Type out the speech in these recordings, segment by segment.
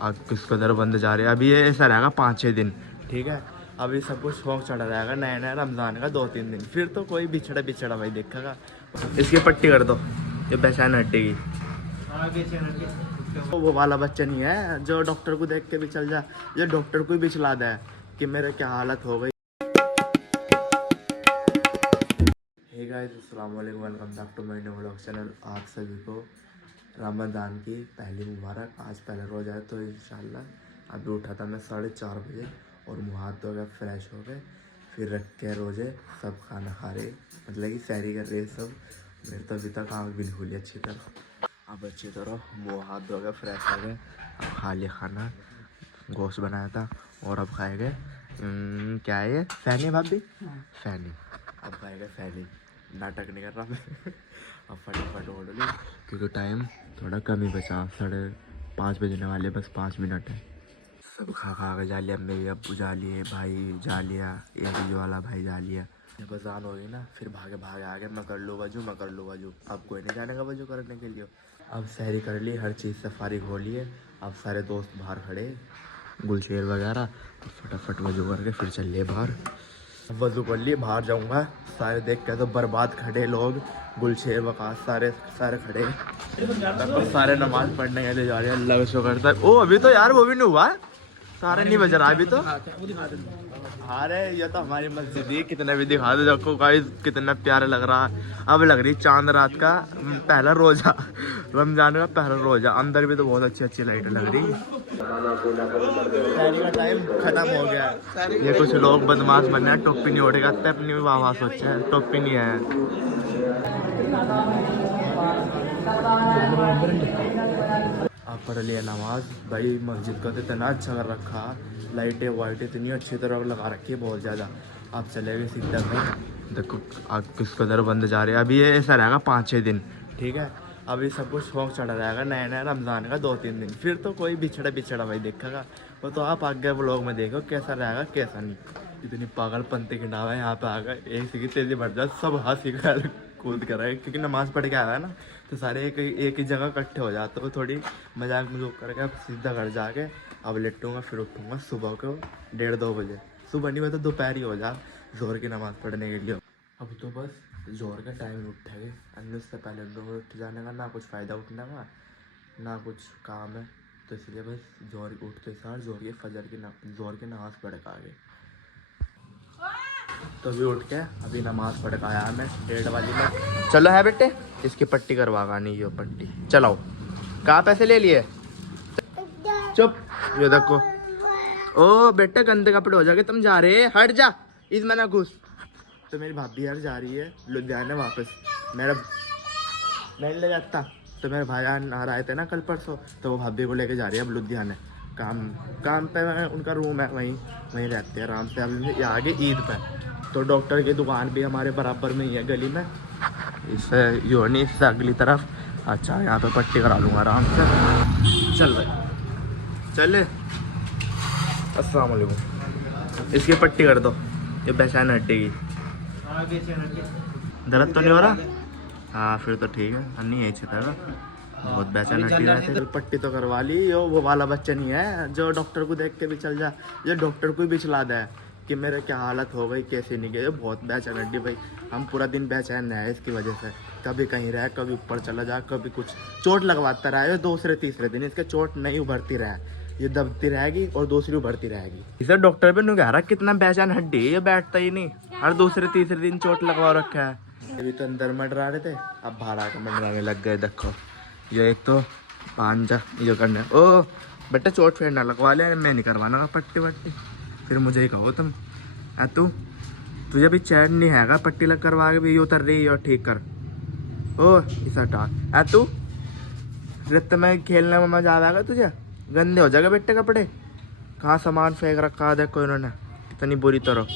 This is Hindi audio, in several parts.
अब किसको दर बंद जा रहे हैं। अभी ये ऐसा रहेगा 5-6 दिन, ठीक है। अभी सब कुछ शौक चढ़ा रहेगा नया नया रमज़ान का 2-3 दिन, फिर तो कोई बिछड़ा बिछड़ा भाई देखेगा। इसकी पट्टी कर दो, ये पहचान हटेगी। वो वाला बच्चा नहीं है जो डॉक्टर को देख के भी चल जा, ये डॉक्टर को भी चला दे कि मेरे क्या हालत हो गई। हे गाइस, अस्सलाम वालेकुम, welcome back to my new vlog channel. आप सभी को रमज़ान की पहली मुबारक। आज पहला रोज़ा है तो इंशाल्लाह। अभी उठा था मैं 4:30 बजे और मुँह हाथ धो गए, फ्रेश हो गए, फिर रख के रोज़े सब खाना खा रहे, मतलब कि सैरी कर रहे सब। मेरे तो अभी तक आँख भी नहीं खुली अच्छी तरह। अब अच्छी तरह मुँह हाथ धो गए, फ्रेश हो गए, अब खा लिया खाना। गोश्त बनाया था और अब खाएंगे क्या है ये, फैनी भाभी, फैनी। अब खाएगा फैनी, नाटक नहीं कर रहा मैं। अब फटाफट ओढ़ ली क्योंकि टाइम थोड़ा कम ही बचा, 5:30 बजने वाले, बस 5 मिनट है। सब खा के जा लिया, मेरे अब्बू जा लिए, भाई जा लिया, एक वाला भाई जा लिया। जब अजान हो गई ना, फिर भागे भागे आगे, मैं कर लो वजू, मैं कर लो वजू। अब कोई नहीं जाने का वजू करने के लिए। अब सहरी कर ली, हर चीज़ से फारिग हो लिए। अब सारे दोस्त बाहर खड़े, गुलशेर वगैरह, तो फटाफट वजू करके फिर चल लिए बाहर। वजू कर लिए, बाहर जाऊंगा, सारे देख के तो बर्बाद खड़े लोग, गुलशेर वकास सारे खड़े, तो सारे नमाज पढ़ने के लिए जा रहे हैं। अल्लाह का शुक्र था। ओ अभी तो यार वो भी नहीं हुआ, सारे नहीं बज रहा अभी तो। अरे ये तो हमारी मस्जिद ही, कितने भी दिखा दो देखो गाइस, कितना प्यारा लग रहा है। अब लग रही चांद रात का पहला रोजा, रमजान का पहला रोजा। अंदर भी तो बहुत अच्छी अच्छी लाइटें लग रही। का टाइम खत्म हो गया। ये कुछ लोग बदमाश बने हैं, टोपी नहीं ओढ़ेगा तो अपनी वाह सोचा है, टोपी नहीं है। आप पढ़ लिया नमाज भाई, मस्जिद का तो इतना अच्छा कर रखा, लाइटें वाइटें इतनी अच्छी तरह लगा रखी है, बहुत ज़्यादा। आप चले गए सीधा में, देखो आप किसको दर बंद जा रहे हैं। अभी ये ऐसा रहेगा 5-6 दिन, ठीक है। अभी सब कुछ शौक चढ़ा रहेगा नया नया रमज़ान का 2-3 दिन, फिर तो कोई बिछड़ा बिछड़ा भाई देखेगा। वो तो आप आगे व्लॉग में देखो कैसा रहेगा कैसा नहीं। इतनी पागलपंती की नाव है यहाँ पे आ गए, एक सी तेज़ी बढ़ जाए, सब हंसी कर कूद कर रहे हैं क्योंकि नमाज़ पढ़ के आया है ना, तो सारे एक ही जगह इकट्ठे हो जाते हो। थोड़ी मजाक मजूक करके अब सीधा घर जाके अब लेटूंगा, फिर उठूंगा सुबह को 1:30-2 बजे। सुबह नहीं मतलब दोपहर ही हो जा जोहर की नमाज़ पढ़ने के लिए। अब तो बस जोहर का टाइम उठेंगे, अन्य उससे पहले जोहर उठ जाने का ना कुछ फ़ायदा उठने का, ना कुछ काम है, तो इसलिए बस जोहर उठ के साथ जोहर की फजर की जोहर की नमाज़ पढ़ के आगे। तो अभी उठ के अभी नमाज़ पढ़ के आया मैं 1:30 बजे में। चलो है बेटे, इसकी पट्टी करवा नहीं, ये पट्टी चलाओ। कहाँ पैसे ले लिए, चुप। ये देखो, ओ बेटे गंदे कपड़े हो जाके, तुम जा रहे, हट जा, इसमें ना घुस। तो मेरी भाभी यार जा रही है लुधियाना वापस, मैं नहीं ले जाता। तो मेरे भाईजान आ रहे थे ना कल परसों, तो वो भाभी को लेके जा रही है अब लुधियाना। काम पे उनका रूम है, वहीं रहते हैं आराम से। अब आगे ईद पे, तो डॉक्टर की दुकान भी हमारे बराबर में ही है गली में, इससे योनी इससे अगली तरफ। अच्छा यहाँ पे पट्टी करा लूँगा आराम से। चल भाई चले, अस्सलाम वालेकुम। इसकी पट्टी कर दो, ये पहचान हटेगी। दर्द तो नहीं हो रहा? हाँ फिर तो ठीक है, नहीं है तरह बहुत बेचैन हटी रहती। पट्टी तो करवा ली। वो वाला बच्चा नहीं है जो डॉक्टर को देख के भी चल जा, ये डॉक्टर को भी चला दे कि मेरे क्या हालत हो गई, कैसे नहीं गई। बहुत बेचैन हड्डी भाई, हम पूरा दिन बेचैन है इसकी वजह से। कभी कहीं रहे, कभी ऊपर चला जा, कभी कुछ चोट लगवाता रहा है। दूसरे तीसरे दिन इसके चोट नहीं उभरती रहे, ये दबती रहेगी और दूसरी उभरती रहेगी। इसे डॉक्टर भी नहीं कह रहा कितना बेचैन हड्डी, ये बैठता ही नहीं, हर दूसरे तीसरे दिन चोट लगवा रखा है। अभी तो अंदर मंडरा रहे थे, अब बाहर आकर मंडराने लग गए। देखो ये एक तो पांजा ये करने, ओ बेटा चोट फेर ना लगवा ले, मैं नहीं करवाना पट्टी वट्टी, फिर मुझे ही कहो तुम। तू तुझे भी चैन नहीं हैगा, पट्टी लग करवा के भी ये उतर रही है और ठीक कर। ओ इस हटा तू, रित में खेलने में मजा आएगा तुझे, गंदे हो जाएगा बेटे कपड़े। कहाँ सामान फेंक रखा देखो इन्होंने इतनी बुरी तरह।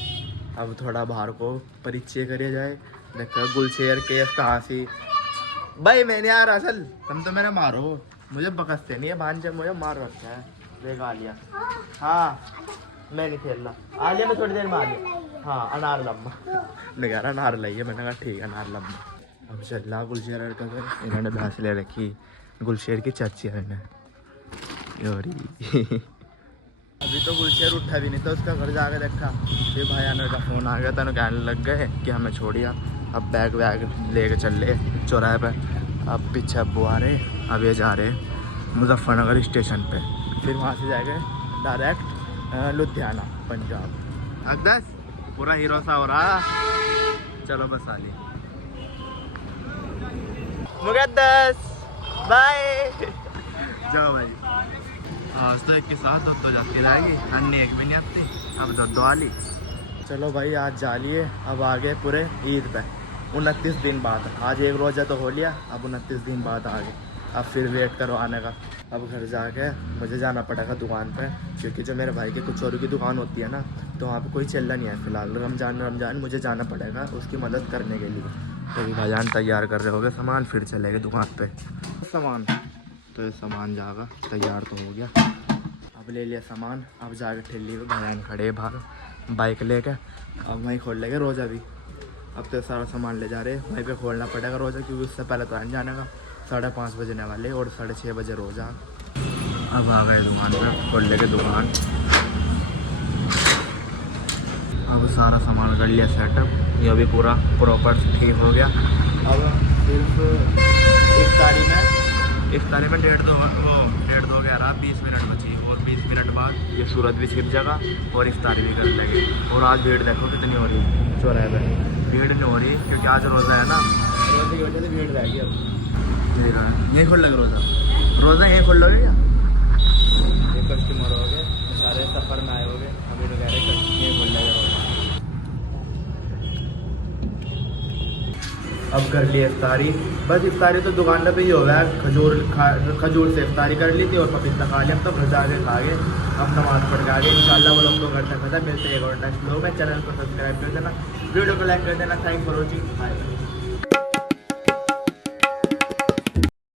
अब थोड़ा बाहर को परिचय करिए जाए। देखो गुलशेर केस कहाँ सी भाई, मैंने यार असल तुम तो मेरे मारो, मुझे बकसते नहीं है भांजे, मुझे मार रखा है बेगा लिया। हाँ मैं नहीं खेल रहा, आ लिया मैं थोड़ी देर में आ लिया। हाँ अनार लम्बा निगारा अनार लाइए, मैंने कहा ठीक है अनार लम्बा। अब चल रहा गुलशेर का, इन्होंने भैंस ले रखी, गुलशेर की चाची है इन्हें। अभी तो गुलशेर उठा भी नहीं था, उसका घर जाके देखा फिर भाई आने का फ़ोन आ गया था, कहने लग गए कि हमें छोड़िया। अब बैग वैग लेके चल रहे चौराहे पे। अब पीछे अब्बू आ रहे, अब ये जा रहे मुजफ्फरनगर स्टेशन पे, फिर वहाँ से जाएंगे डायरेक्ट लुधियाना पंजाब। अकदस पूरा हीरो सा हो रहा। चलो बस आ ली मुकद्दस बाय। जाओ भाई। आज तो एक के साथ तो जाके जाएगी, अन्य एक भी नहीं आती, अब दो वाली। चलो भाई आज जा लिए, अब आगे पूरे ईद पे 29 दिन बाद। आज एक रोज़ा तो हो लिया, अब 29 दिन बाद आ गए। अब फिर वेट करो आने का। अब घर जाके मुझे जाना पड़ेगा दुकान पे, क्योंकि जो मेरे भाई के कुछ औरों की दुकान होती है ना, तो वहाँ पे कोई चलना नहीं है फ़िलहाल। रमज़ान मुझे जाना पड़ेगा उसकी मदद करने के लिए। तो भाईजान तैयार कर रहे होगे सामान, फिर चलेंगे दुकान पे। सामान तो ये सामान जाएगा, तैयार तो हो गया। अब ले लिया सामान, अब जाके ठेली पे भाईजान खड़े बाहर बाइक लेके। अब वहीं खोल लेंगे रोज़ा भी। अब तो सारा सामान ले जा रहे, वहीं पे खोलना पड़ेगा रोज़ा, क्योंकि उससे पहले तो आने जाने का 5:30 बजने वाले और 6:30 बजे रोज़ा। अब आ गए दुकान पे, खोल लेके दुकान। अब सारा सामान कर लिया सेटअप, ये भी पूरा प्रॉपर ठीक हो गया। अब सिर्फ इफ्तारी में 1:30 20 मिनट बची, और 20 मिनट बाद ये सूरज भी छिप जाएगा और इफ्तारी भी कर लेंगे। और आज भीड़ देखो कितनी हो रही है चौराहे पे। भीड़ नहीं हो रही क्योंकि आज रोज़ा है ना, रोज़े की वजह से भीड़ रहेगी। अब यहीं खोल लगे रोज़ा यहीं खोल लोगे क्या? ये कस्टमर हो गए सारे, सफ़र में आए हो गए, अभी तो कह रहे यहीं खोल लेगा रोज़ा। अब कर ली इफ्तारी, बस इफ्तारी तो दुकान पे ही हो गया। खजूर से इफ्तारी कर ली थी और पपीता खा लिया। अब तो घर जाके खा गए, अब नमाज़ पढ़ के आ गए इंशाल्लाह। वो लोग तो घर तक पता। मिलते हैं एक और नेक्स्ट लोग में। चैनल को सब्सक्राइब कर देना, वीडियो को लाइक कर देना। Thanks for watching. बाय।